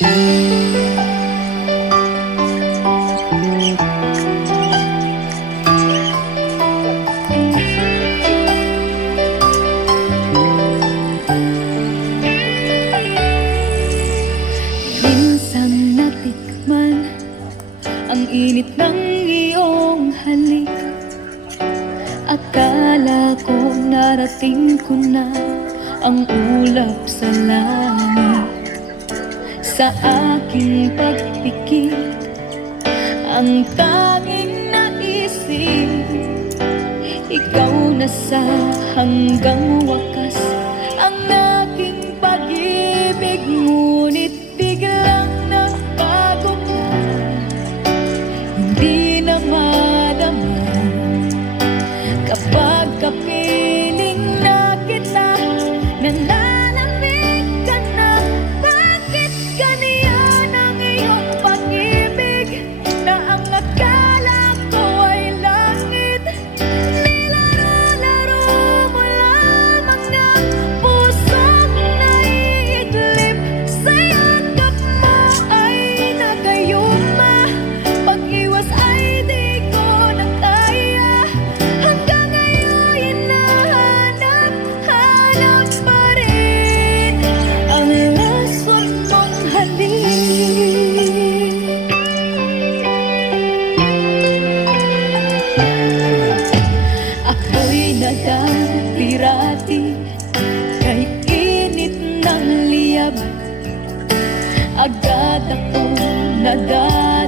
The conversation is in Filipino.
Minsan natikman ang init ng iyong halik. Akala ko narating ko na ang ulap sa langit. Sa aking pagpikit, ang tanging naisip, ikaw na sa hanggang wakas ang aking pag-ibig. Ngunit biglang nagbago mo, hindi na madama kapag kapiling na kita. Nanalamig ka na, bakit ganyan ang iyong pag-ibig? Na ang akala ko ay langit, nilaro-laro mo lamang ang pusong naiiglip. Sa yakap mo ay nagayuma, pag-iwas ay di ko na kaya. Hanggang ngayon hinahanap-hanap pa rin ang lason mong halik. Ako'y nagapirati kay init ng liyab. Agad akong nadal